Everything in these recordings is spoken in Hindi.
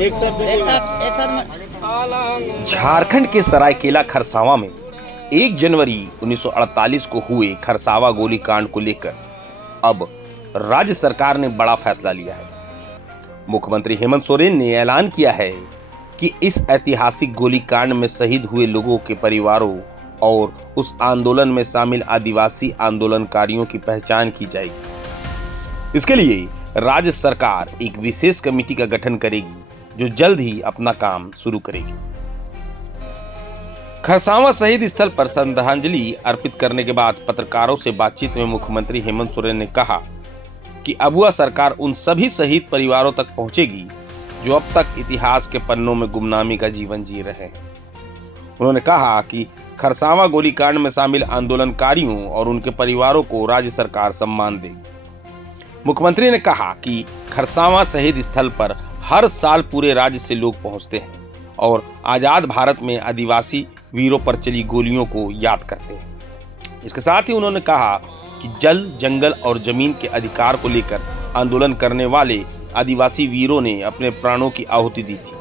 एक साथ झारखंड के सरायकेला खरसावां में 1 जनवरी 1948 को हुए खरसावां गोलीकांड को लेकर अब राज्य सरकार ने बड़ा फैसला लिया है। मुख्यमंत्री हेमंत सोरेन ने ऐलान किया है कि इस ऐतिहासिक गोलीकांड में शहीद हुए लोगों के परिवारों और उस आंदोलन में शामिल आदिवासी आंदोलनकारियों की पहचान की जाएगी। इसके लिए राज्य सरकार एक विशेष कमेटी का गठन करेगी जो जल्द ही अपना काम शुरू करेगी। खरसावां शहीद स्थल पर श्रद्धांजलि अर्पित करने के बाद पत्रकारों से बातचीत में मुख्यमंत्री हेमंत सोरेन ने कहा कि अबुआ सरकार उन सभी शहीद परिवारों तक पहुंचेगी जो अब तक इतिहास के पन्नों में गुमनामी का जीवन जी रहे हैं। उन्होंने कहा कि खरसावां गोलीकांड में शामिल आंदोलनकारियों और उनके परिवारों को राज्य सरकार सम्मान देगी। मुख्यमंत्री ने कहा कि खरसावां शहीद स्थल पर हर साल पूरे राज्य से लोग पहुंचते हैं और आजाद भारत में आदिवासी वीरों पर चली गोलियों को याद करते हैं। इसके साथ ही उन्होंने कहा कि जल, जंगल और जमीन के अधिकार को लेकर आंदोलन करने वाले आदिवासी वीरों ने अपने प्राणों की आहुति दी थी।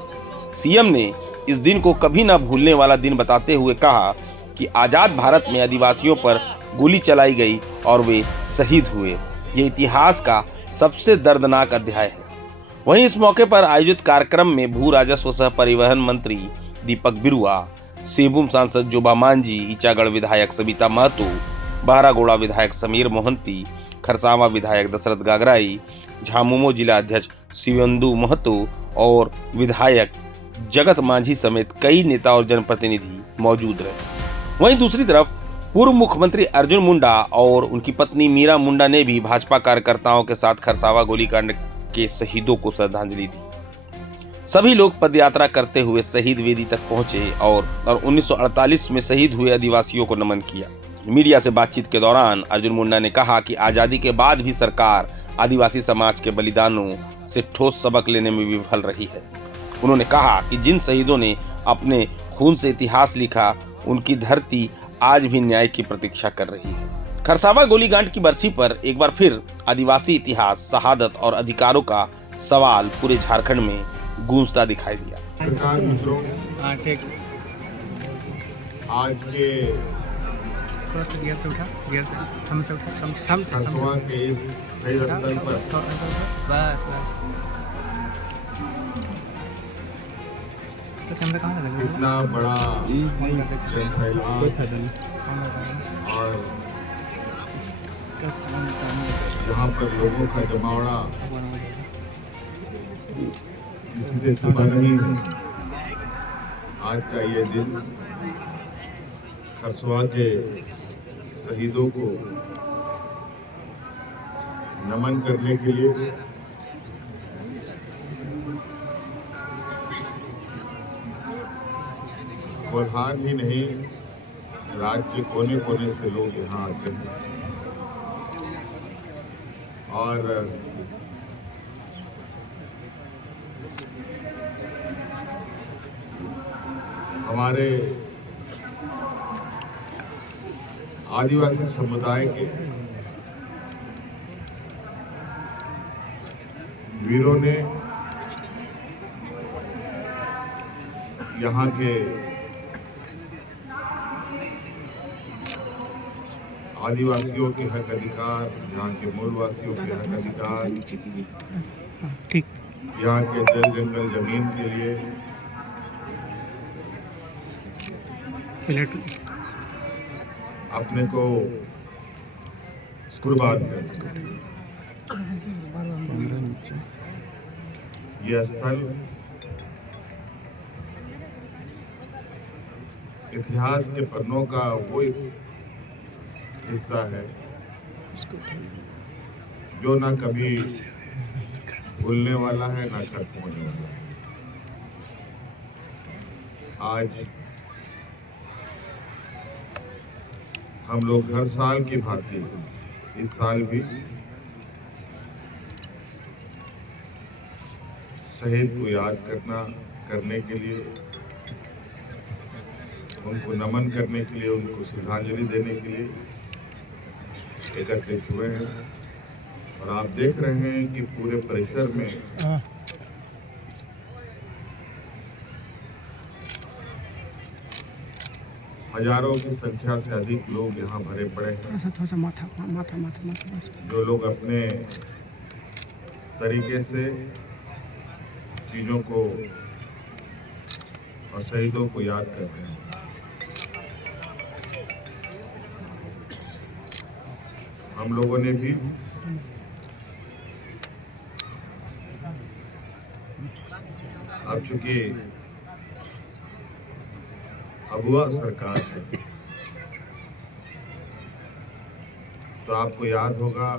सीएम ने इस दिन को कभी ना भूलने वाला दिन बताते हुए कहा कि आजाद भारत में आदिवासियों पर गोली चलाई गई और वे शहीद हुए। ये इतिहास का सबसे दर्दनाक अध्याय है। वहीं इस मौके पर आयोजित कार्यक्रम में भू राजस्व सह परिवहन मंत्री दीपक बिरुआ, सेबुम सांसद जोबा मांझी, ईचागढ़ विधायक सविता महतो, बहरागोड़ा विधायक समीर मोहंती, खरसावां विधायक दशरथ गागराई, झामुमो जिला अध्यक्ष शिवेंदु महतो और विधायक जगत मांझी समेत कई नेता और जनप्रतिनिधि मौजूद रहे। वहीं दूसरी तरफ पूर्व मुख्यमंत्री अर्जुन मुंडा और उनकी पत्नी मीरा मुंडा ने भी भाजपा कार्यकर्ताओं के साथ खरसावां गोलीकांड के शहीदों को श्रद्धांजलि दी। सभी लोग पदयात्रा करते हुए शहीद वेदी तक पहुंचे और 1948 में शहीद हुए आदिवासियों को नमन किया। मीडिया से बातचीत के दौरान अर्जुन मुंडा ने कहा कि आजादी के बाद भी सरकार आदिवासी समाज के बलिदानों से ठोस सबक लेने में विफल रही है। उन्होंने कहा कि जिन शहीदों ने अपने खून से इतिहास लिखा, उनकी धरती आज भी न्याय की प्रतीक्षा कर रही है। खरसावां गोलीकांड की बरसी पर एक बार फिर आदिवासी इतिहास, शहादत और अधिकारों का सवाल पूरे झारखंड में गूंजता दिखाई दिया। मित्रों, आज के थोड़ा सा गियर से उठा, गियर से थम से उठा, थम से खरसावां के इस शहीद स्थल पर बस तो कैमरा कहाँ लगा? इतना बड़ा जनसैलाब और यहाँ पर लोगों का जमावड़ा किसी से छुपा नहीं है। आज का ये दिन खरसावां के शहीदों को नमन करने के लिए कोल्हार ही नहीं, राज्य के कोने कोने से लोग यहाँ आते हैं और हमारे आदिवासी समुदाय के वीरों ने यहाँ के आदिवासियों के हक अधिकार, यहाँ के मूलवासियों के हक अधिकार, यहाँ के जल, जंगल, जमीन के लिए अपने को कुर्बान कर यह स्थल इतिहास के पन्नों का वो हिस्सा है जो ना कभी भूलने वाला है, ना खत्म होने वाला है। आज हम लोग हर साल की भांति इस साल भी शहीद को याद करने के लिए, उनको नमन करने के लिए, उनको श्रद्धांजलि देने के लिए एकत्रित हुए हैं। और आप देख रहे हैं कि पूरे परिसर में हजारों की संख्या से अधिक लोग यहाँ भरे पड़े हैं, थोड़ा सा माथा जो लोग अपने तरीके से चीज़ों को और शहीदों को याद कर रहे हैं। हम लोगों ने भी अब चूंकि अबुआ सरकार है, तो आपको याद होगा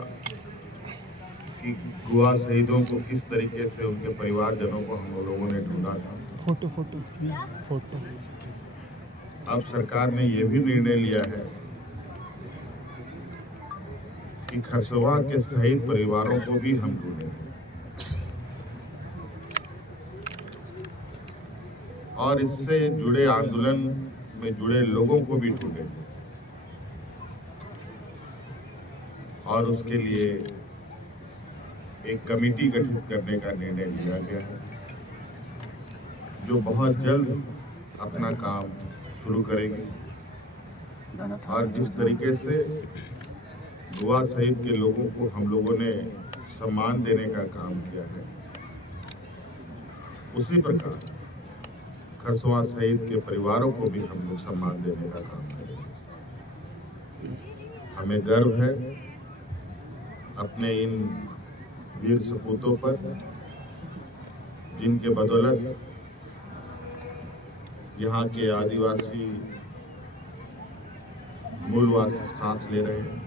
कि गोवा शहीदों को किस तरीके से उनके परिवारजनों को हम लोगों ने ढूंढा था। फोटो अब सरकार ने यह भी निर्णय लिया है कि खरसवा के शहीद परिवारों को भी हम ढूंढेंगे और इससे जुड़े आंदोलन में जुड़े लोगों को भी ढूंढेंगे और उसके लिए एक कमेटी गठित करने का निर्णय लिया गया है, जो बहुत जल्द अपना काम शुरू करेगी। और जिस तरीके से गोवा शहीद के लोगों को हम लोगों ने सम्मान देने का काम किया है, उसी प्रकार खरसवा शहीद के परिवारों को भी हम लोग सम्मान देने का काम करेंगे। हमें गर्व है अपने इन वीर सपूतों पर, जिनके बदौलत यहाँ के आदिवासी मूलवासी सांस ले रहे हैं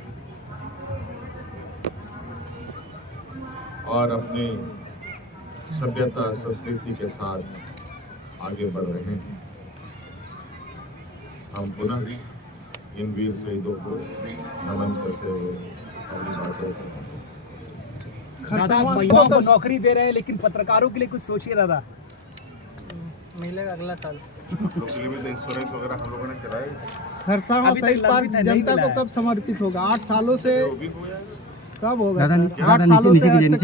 और अपनी सभ्यता संस्कृति के साथ आगे बढ़ रहे हैं। हम पुनः इन वीर शहीदों को नमन करते हुए अपनी बातों को महिलाओं को नौकरी दे रहे हैं, लेकिन पत्रकारों के लिए कुछ सोचिए दादा। मिलेगा अगला साल। लिमिट इंश्योरेंस वगैरह हम लोगों ने कराई। खरसावां अभी तक शहीद पार्क लंबित है, जनता नहीं को मिला कब समर्पित होगा? 8 सालों से वो भी हो जाएगा। कब होगा सर? 8 सालों से आज तक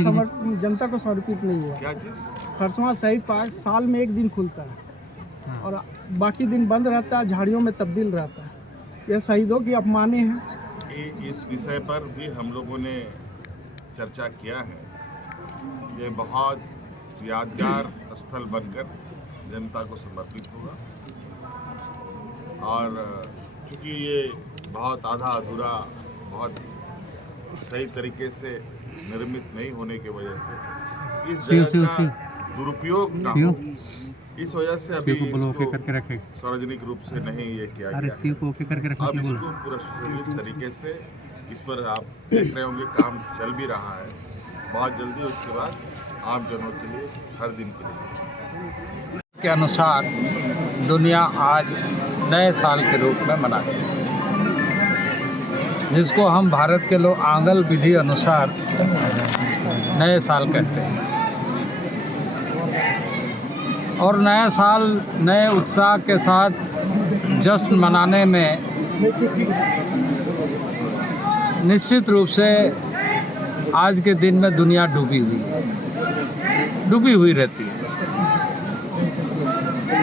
जनता को समर्पित नहीं हुआ। क्या चीज? खरसावां शहीद पार्क साल में 1 दिन खुलता है और बाकी दिन बंद रहता है, झाड़ियों में तब्दील रहता है। यह शहीदों की अपमाने हैं। इस विषय पर भी हम लोगों ने चर्चा किया है। ये बहुत यादगार स्थल बनकर जनता को समर्पित होगा और चूँकि ये बहुत आधा अधूरा, बहुत सही तरीके से निर्मित नहीं होने की वजह से इस जगह का दुरुपयोग ना हो, इस वजह से अभी इसको सार्वजनिक रूप से नहीं ये किया गया है। अब इसको पूरा सुसज्जित तरीके से इस पर आप देख रहे होंगे, काम चल भी रहा है। बहुत जल्दी उसके बाद आम जनों के लिए हर दिन के लिए के अनुसार दुनिया आज नए साल के रूप में मनाती है, जिसको हम भारत के लोग आंगल विधि अनुसार नए साल कहते हैं। और नया साल नए उत्साह के साथ जश्न मनाने में निश्चित रूप से आज के दिन में दुनिया डूबी हुई रहती है।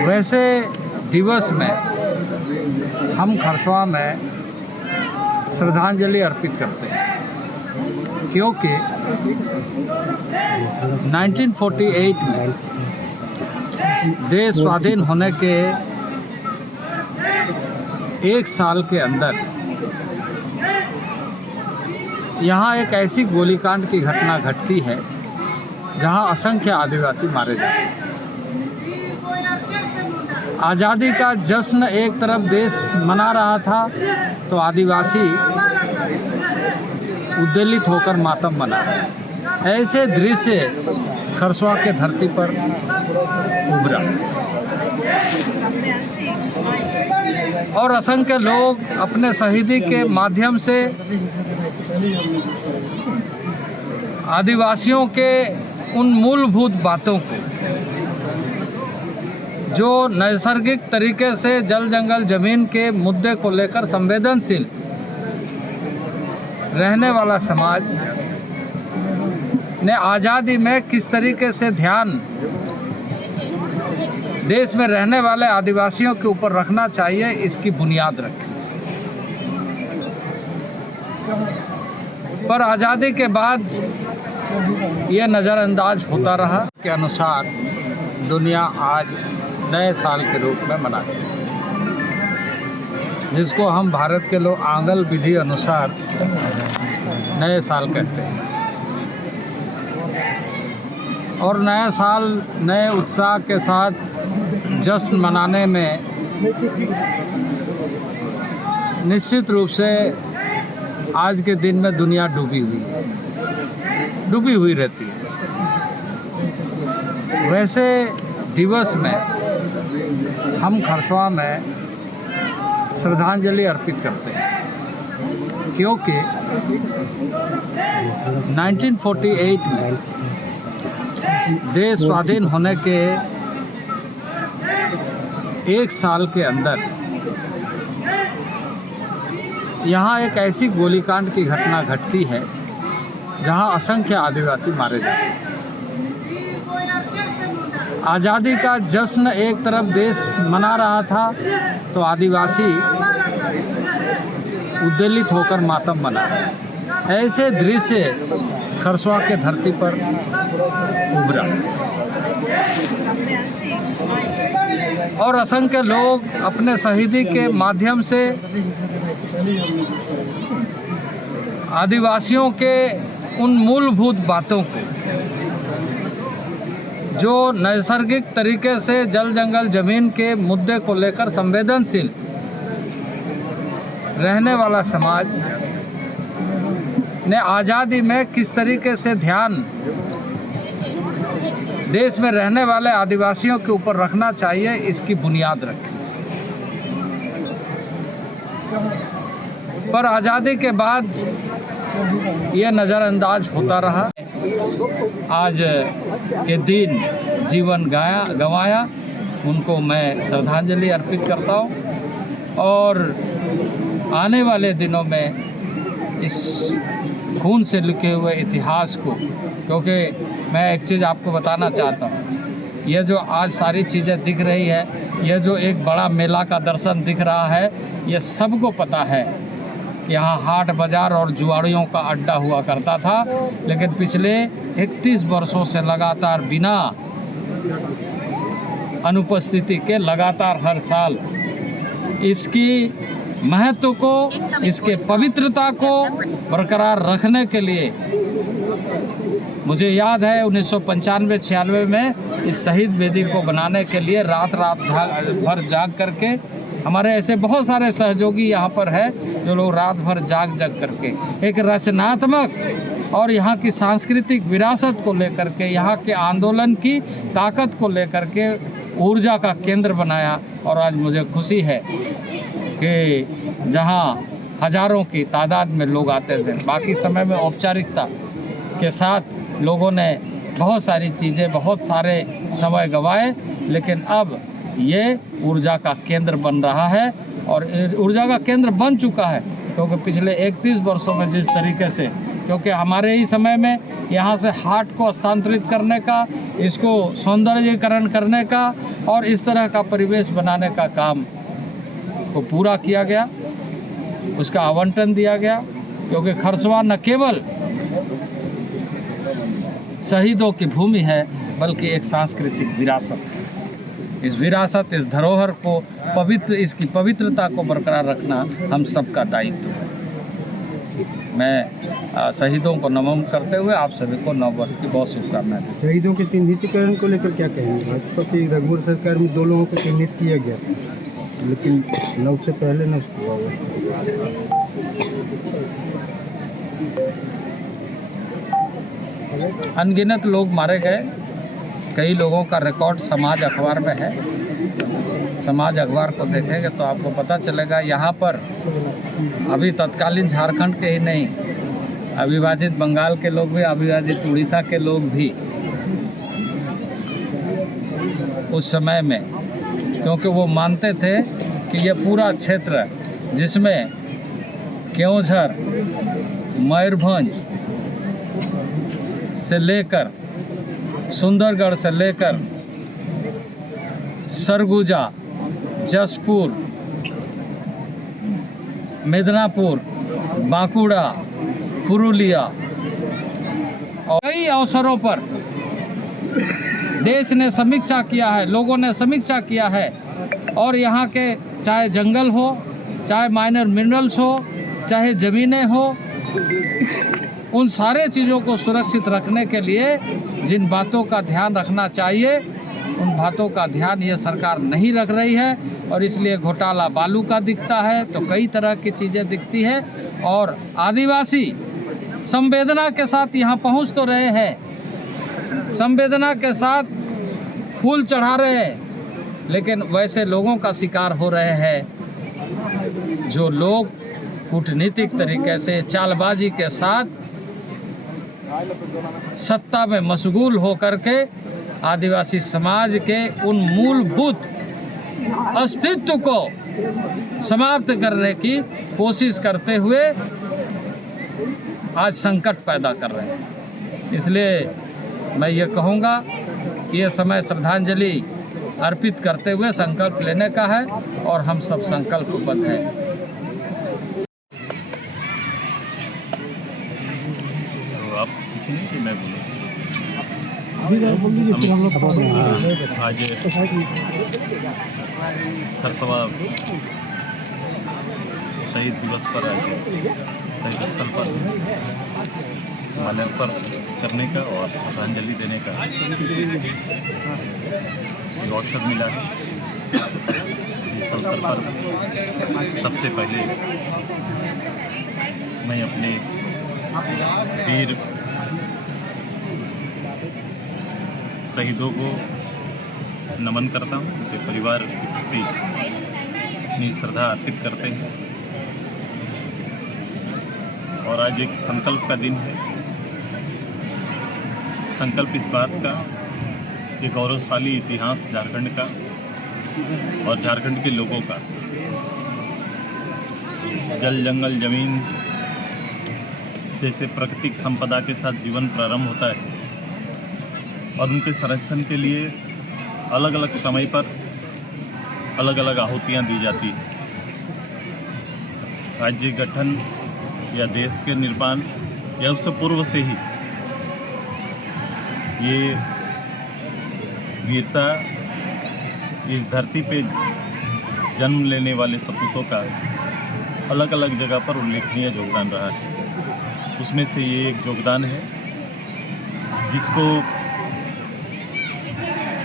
वैसे दिवस में हम खरसवा में श्रद्धांजलि अर्पित करते हैं, क्योंकि 1948 में देश स्वाधीन होने के 1 साल के अंदर यहाँ एक ऐसी गोलीकांड की घटना घटती है जहाँ असंख्य आदिवासी मारे जाते हैं। आज़ादी का जश्न एक तरफ देश मना रहा था तो आदिवासी उद्वेलित होकर मातम मना रहे। ऐसे दृश्य खरसवा के धरती पर उभरा और असंख्य लोग अपने शहीदी के माध्यम से आदिवासियों के उन मूलभूत बातों को, जो नैसर्गिक तरीके से जल जंगल ज़मीन के मुद्दे को लेकर संवेदनशील रहने वाला समाज ने आज़ादी में किस तरीके से ध्यान देश में रहने वाले आदिवासियों के ऊपर रखना चाहिए, इसकी बुनियाद रखें। पर आज़ादी के बाद ये नज़रअंदाज होता रहा के अनुसार दुनिया आज नए साल के रूप में मनाती है, जिसको हम भारत के लोग आंगल विधि अनुसार नए साल कहते हैं। और नया साल नए उत्साह के साथ जश्न मनाने में निश्चित रूप से आज के दिन में दुनिया डूबी हुई रहती है। वैसे दिवस में हम खरसवा में श्रद्धांजलि अर्पित करते हैं, क्योंकि 1948 में देश स्वाधीन होने के एक साल के अंदर यहाँ एक ऐसी गोलीकांड की घटना घटती है जहाँ असंख्य आदिवासी मारे जाते हैं। आज़ादी का जश्न एक तरफ देश मना रहा था तो आदिवासी उद्वेलित होकर मातम मना रहे। ऐसे दृश्य खरसवा के धरती पर उभरा और असंख्य लोग अपने शहीदी के माध्यम से आदिवासियों के उन मूलभूत बातों को, जो नैसर्गिक तरीके से जल जंगल जमीन के मुद्दे को लेकर संवेदनशील रहने वाला समाज ने आज़ादी में किस तरीके से ध्यान देश में रहने वाले आदिवासियों के ऊपर रखना चाहिए, इसकी बुनियाद रखी। पर आज़ादी के बाद ये नज़रअंदाज होता रहा। आज के दिन जीवन गंवाया, उनको मैं श्रद्धांजलि अर्पित करता हूँ और आने वाले दिनों में इस खून से लिखे हुए इतिहास को, क्योंकि मैं एक चीज़ आपको बताना चाहता हूँ, ये जो आज सारी चीज़ें दिख रही है, ये जो एक बड़ा मेला का दर्शन दिख रहा है, ये सबको पता है कि यहाँ हाट बाज़ार और जुआड़ियों का अड्डा हुआ करता था, लेकिन पिछले 31 वर्षों से लगातार बिना अनुपस्थिति के लगातार हर साल इसकी महत्व को, इसके पवित्रता को बरकरार रखने के लिए, मुझे याद है 1995-96 में इस शहीद वेदी को बनाने के लिए रात भर जाग करके, हमारे ऐसे बहुत सारे सहयोगी यहाँ पर है जो लोग रात भर जाग करके एक रचनात्मक और यहाँ की सांस्कृतिक विरासत को लेकर के, यहाँ के आंदोलन की ताकत को लेकर के ऊर्जा का केंद्र बनाया। और आज मुझे खुशी है कि जहाँ हजारों की तादाद में लोग आते थे, बाकी समय में औपचारिकता के साथ लोगों ने बहुत सारी चीज़ें, बहुत सारे समय गंवाए, लेकिन अब ये ऊर्जा का केंद्र बन रहा है और ऊर्जा का केंद्र बन चुका है, क्योंकि पिछले 31 वर्षों में जिस तरीके से, क्योंकि हमारे ही समय में यहाँ से हाट को स्थानांतरित करने का, इसको सौंदर्यीकरण करने का और इस तरह का परिवेश बनाने का काम को पूरा किया गया, उसका आवंटन दिया गया, क्योंकि खरसवा न केवल शहीदों की भूमि है बल्कि एक सांस्कृतिक विरासत है। इस विरासत, इस धरोहर को पवित्र, इसकी पवित्रता को बरकरार रखना हम सबका दायित्व है। मैं शहीदों को नमन करते हुए आप सभी को नव वर्ष की बहुत शुभकामनाएं। शहीदों के चिन्हितीकरण को लेकर क्या कहेंगे? भाजपा की रघुवर सरकार में 2 लोगों को चिन्हित किया गया, लेकिन न उससे पहले न उसके बाद अनगिनत लोग मारे गए। कई लोगों का रिकॉर्ड समाज अखबार में है। समाज अखबार को देखेंगे तो आपको पता चलेगा। यहाँ पर अभी तत्कालीन झारखंड के ही नहीं, अविभाजित बंगाल के लोग भी, अविभाजित उड़ीसा के लोग भी उस समय में, क्योंकि वो मानते थे कि ये पूरा क्षेत्र जिसमें केओंझर, मयूरभंज से लेकर सुंदरगढ़ से लेकर सरगुजा, जसपुर, मिदनापुर, बांकुड़ा, पुरुलिया और कई अवसरों पर देश ने समीक्षा किया है, लोगों ने समीक्षा किया है और यहाँ के चाहे जंगल हो, चाहे माइनर मिनरल्स हो, चाहे ज़मीनें हो, उन सारे चीज़ों को सुरक्षित रखने के लिए जिन बातों का ध्यान रखना चाहिए उन बातों का ध्यान ये सरकार नहीं रख रही है और इसलिए घोटाला बालू का दिखता है तो कई तरह की चीज़ें दिखती है। और आदिवासी संवेदना के साथ यहाँ पहुँच तो रहे हैं, संवेदना के साथ फूल चढ़ा रहे हैं, लेकिन वैसे लोगों का शिकार हो रहे हैं जो लोग कूटनीतिक तरीके से चालबाजी के साथ सत्ता में मशगूल होकर के आदिवासी समाज के उन मूलभूत अस्तित्व को समाप्त करने की कोशिश करते हुए आज संकट पैदा कर रहे हैं। इसलिए मैं ये कहूँगा कि ये समय श्रद्धांजलि अर्पित करते हुए संकल्प लेने का है और हम सब संकल्पबद्ध हैं। आप पूछेंगे कि मैं बोलूँ? आज खरसवा शहीद दिवस पर आज शहीद स्थल पर माल्यार्पण करने का और श्रद्धांजलि देने का अवसर मिला है। इस अवसर पर सबसे पहले मैं अपने वीर शहीदों को नमन करता हूँ, उनके परिवार के प्रति अपनी श्रद्धा अर्पित करते हैं। और आज एक संकल्प का दिन है। संकल्प इस बात का कि गौरवशाली इतिहास झारखंड का और झारखंड के लोगों का जल, जंगल, जमीन जैसे प्राकृतिक संपदा के साथ जीवन प्रारंभ होता है और उनके संरक्षण के लिए अलग अलग समय पर अलग अलग आहुतियाँ दी जाती हैं। राज्य गठन या देश के निर्माण या उससे पूर्व से ही ये वीरता इस धरती पे जन्म लेने वाले सपूतों का अलग अलग जगह पर उल्लेखनीय योगदान रहा है। उसमें से ये एक योगदान है जिसको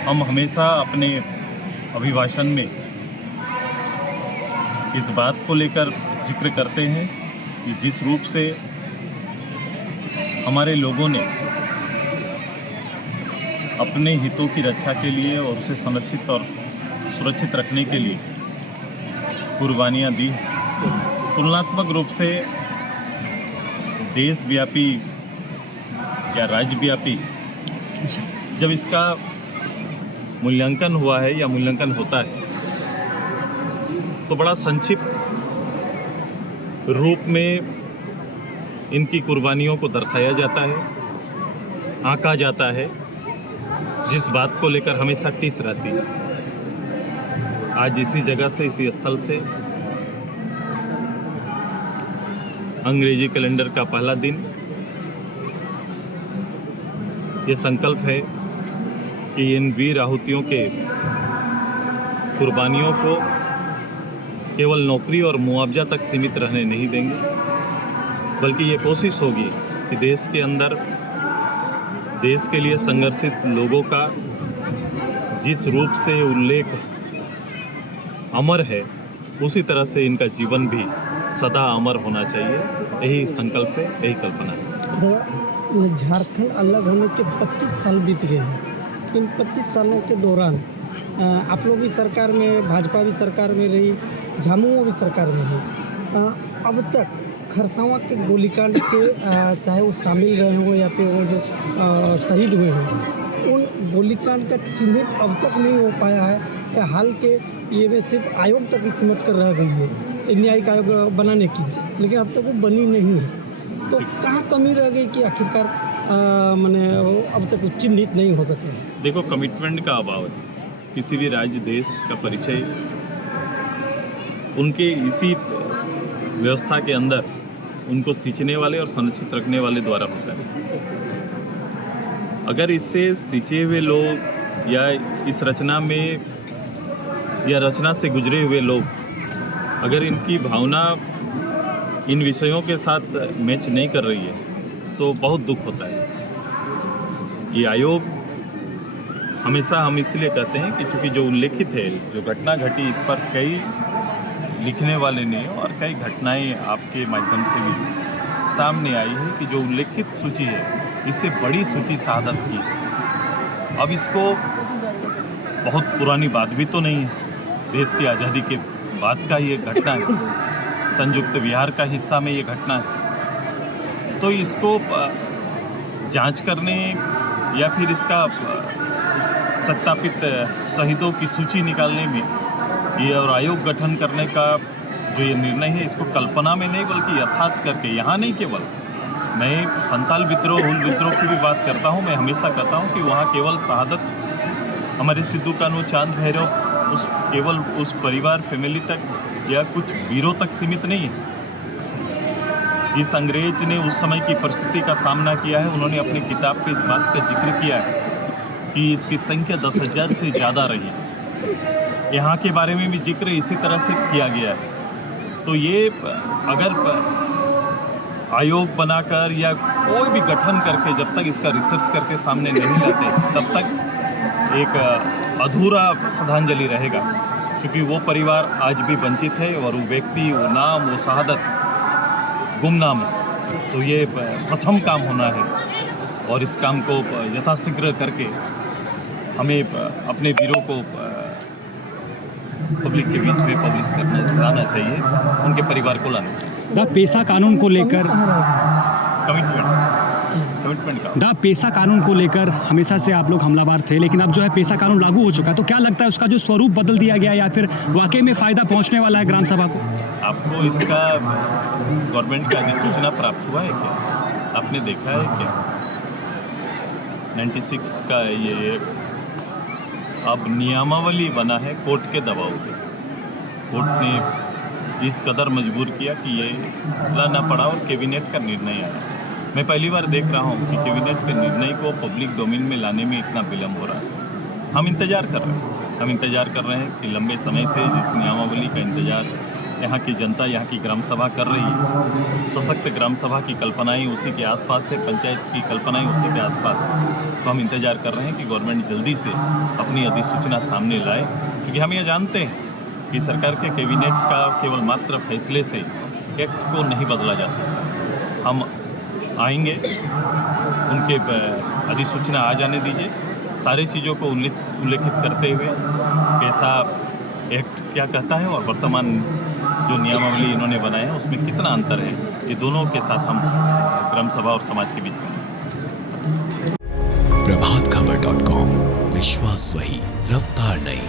हम हमेशा अपने अभिभाषण में इस बात को लेकर जिक्र करते हैं कि जिस रूप से हमारे लोगों ने अपने हितों की रक्षा के लिए और उसे संरक्षित और सुरक्षित रखने के लिए कुर्बानियाँ दी, तुलनात्मक रूप से देशव्यापी या राज्यव्यापी जब इसका मूल्यांकन हुआ है या मूल्यांकन होता है तो बड़ा संक्षिप्त रूप में इनकी कुर्बानियों को दर्शाया जाता है, आंका जाता है, जिस बात को लेकर हमेशा टिस रहती है। आज इसी जगह से, इसी स्थल से अंग्रेजी कैलेंडर का पहला दिन ये संकल्प है कि इन वीर आहुतियों के कुर्बानियों को केवल नौकरी और मुआवजा तक सीमित रहने नहीं देंगे, बल्कि ये कोशिश होगी कि देश के अंदर देश के लिए संघर्षित लोगों का जिस रूप से उल्लेख अमर है उसी तरह से इनका जीवन भी सदा अमर होना चाहिए। यही संकल्प है, यही कल्पना है। झारखंड अलग होने के 25 साल बीत गए हैं। इन 25 सालों के दौरान आप लोग भी सरकार में, भाजपा भी सरकार में रही, झामुमो भी सरकार में रही। अब तक खरसावां के गोलीकांड के चाहे वो शामिल रहे हो या फिर वो जो शहीद हुए हैं, उन गोलीकांड का चिन्हित अब तक नहीं हो पाया है। हाल के ये में सिर्फ आयोग तक ही सिमट कर रह गई है, न्यायिक आयोग बनाने की, लेकिन अब तक वो बनी नहीं है। तो कहाँ कमी रह गई कि आखिरकार मैंने अब तक चिन्हित नहीं हो सके? देखो, कमिटमेंट का अभाव है। किसी भी राज्य देश का परिचय उनके इसी व्यवस्था के अंदर उनको सींचने वाले और संरक्षित रखने वाले द्वारा होता है। अगर इससे सींचे हुए लोग या इस रचना में या रचना से गुजरे हुए लोग, अगर इनकी भावना इन विषयों के साथ मैच नहीं कर रही है तो बहुत दुख होता है। ये आयोग हमेशा हम इसलिए कहते हैं कि चूँकि जो उल्लेखित है, जो घटना घटी, इस पर कई लिखने वाले ने और कई घटनाएं आपके माध्यम से भी सामने आई है कि जो उल्लेखित सूची है इससे बड़ी सूची शहादत की है। अब इसको बहुत पुरानी बात भी तो नहीं है, देश की आज़ादी के बाद का ये घटना है, संयुक्त बिहार का हिस्सा में ये घटना है। तो इसको जांच करने या फिर इसका सत्यापित शहीदों की सूची निकालने में ये और आयोग गठन करने का जो ये निर्णय है, इसको कल्पना में नहीं बल्कि यथार्थ करके, यहाँ नहीं केवल मैं संताल विद्रोह, हुल विद्रोह की भी बात करता हूँ, मैं हमेशा कहता हूँ कि वहाँ केवल शहादत हमारे सिद्धू कानू, चांद भैरव, केवल उस परिवार फैमिली तक या कुछ वीरों तक सीमित नहीं है। जिस अंग्रेज ने उस समय की परिस्थिति का सामना किया है, उन्होंने अपनी किताब में इस बात का जिक्र किया है कि इसकी संख्या 10,000 से ज़्यादा रही। यहाँ के बारे में भी जिक्र इसी तरह से किया गया है। तो ये अगर आयोग बनाकर या कोई भी गठन करके जब तक इसका रिसर्च करके सामने नहीं लाते, तब तक एक अधूरा श्रद्धांजलि रहेगा, क्योंकि वो परिवार आज भी वंचित है और वो व्यक्ति, वो नाम, वो शहादत गुमनाम है। तो ये प्रथम काम होना है और इस काम को यथाशीघ्र करके हमें अपने वीरों को पब्लिक के बीच में पब्लिश करना लाना चाहिए, उनके परिवार को लाना चाहिए। पेशा कानून को लेकर कमिटमेंट का दा पेशा कानून को लेकर हमेशा से आप लोग हमलावर थे, लेकिन अब जो है पेशा कानून लागू हो चुका है, तो क्या लगता है उसका जो स्वरूप बदल दिया गया या फिर वाकई में फ़ायदा पहुंचने वाला है ग्राम सभा को? आपको इसका गवर्नमेंट का अधिसूचना प्राप्त हुआ है क्या? आपने देखा है क्या? 96 का ये अब नियमावली बना है कोर्ट के दबाव पे। कोर्ट ने इस कदर मजबूर किया कि ये लाना पड़ा और कैबिनेट का निर्णय आया। मैं पहली बार देख रहा हूँ कि कैबिनेट के निर्णय को पब्लिक डोमेन में लाने में इतना विलम्ब हो रहा है। हम इंतज़ार कर रहे हैं कि लंबे समय से जिस नियमावली का इंतज़ार यहाँ की जनता, यहाँ की ग्राम सभा कर रही है, सशक्त ग्राम सभा की कल्पनाएं उसी के आसपास है, पंचायत की कल्पनाएं उसी के आसपास है। तो हम इंतज़ार कर रहे हैं कि गवर्नमेंट जल्दी से अपनी अधिसूचना सामने लाए, क्योंकि हम ये जानते हैं कि सरकार के कैबिनेट का केवल मात्र फैसले से एक्ट को नहीं बदला जा सकता। हम आएंगे, उनके अधिसूचना आ जाने दीजिए, सारी चीज़ों को उल्लेखित करते हुए कैसा एक्ट क्या कहता है और वर्तमान जो नियमावली इन्होंने बनाया है उसमें कितना अंतर है, ये दोनों के साथ हम ग्राम सभा और समाज के बीच में। प्रभातखबर.com, विश्वास वही, रफ्तार नहीं।